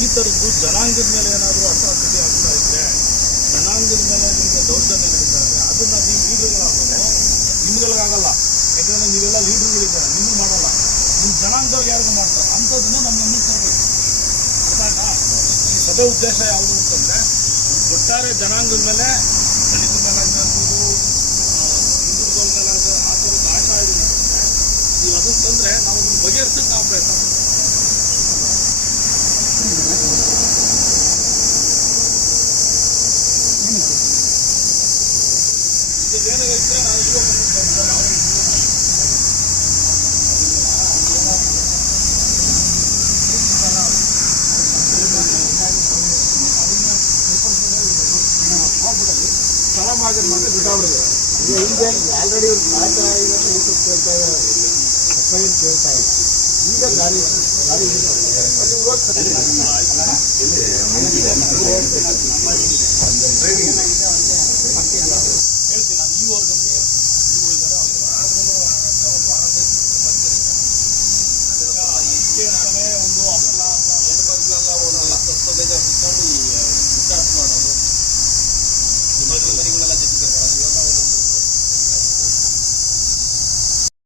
ಈ ಥರದ್ದು ಜನಾಂಗದ ಮೇಲೆ ಏನಾದರೂ ಅಟ್ರಾಸಿಟಿ ಆಗ್ತಾ ಇದ್ರೆ, ಜನಾಂಗದ ಮೇಲೆ ನಿಮಗೆ ದೌರ್ಜನ್ಯ ನಡೀತಾ ಇದೆ, ಅದನ್ನು ನೀವು ಲೀಡರ್ಗಳಾಗೋದು ನಿಮ್ಗಳಿಗಾಗಲ್ಲ. ಯಾಕಂದರೆ ನೀವೆಲ್ಲ ಲೀಡರ್ಗಳಿದ್ದಾರೆ, ನಿಮಗೂ ಮಾಡಲ್ಲ, ನಿಮ್ಮ ಜನಾಂಗದವ್ರಿಗೆ ಯಾರಿಗೂ ಮಾಡ್ತಾರೆ. ಅಂಥದ್ದನ್ನ ನಮ್ಮ ಗಮನಕ್ಕೆ ತರಬೇಕು. ಅರ್ಥ ಆಯ್ತಾ? ಈ ಸಭೆ ಉದ್ದೇಶ ಯಾವುದು ಅಂತಂದರೆ, ಒಟ್ಟಾರೆ ಜನಾಂಗದ ಮೇಲೆ ದಲಿತರ ಮೇಲೆ ಆಗ್ಬೋದು, ಹಿಂದುಳಿದವ್ರ ಮೇಲೆ ಆ ಥರದ್ದು ಆಗ್ತಾ ಇದ್ದೀವಿ ಅಂತಂದರೆ, ನೀವು ಅದನ್ನು ತಂದರೆ ನಾವು ಅದನ್ನು ಬಗೆಹರಿಸಕ್ಕೆ ನಾವು ಪ್ರಯತ್ನ ಮಾಡ್ತೀವಿ. ಏನಾಗೈತೆ ನಾವು ಸ್ಥಳ ಮಾಡಿ ಬಿಟ್ಟಾಬಿಡಿದೆ. ಹಿಂದೆ ಆಲ್ರೆಡಿ ಇವ್ರು ಕಾಯ್ತಾ ಇರೋದು ಕೇಳ್ತಾ ಇದ್ದಾರೆ, ಕೇಳ್ತಾ ಇಲ್ಲ. ಈಗ ಗಾಡಿ ಗಾಡಿ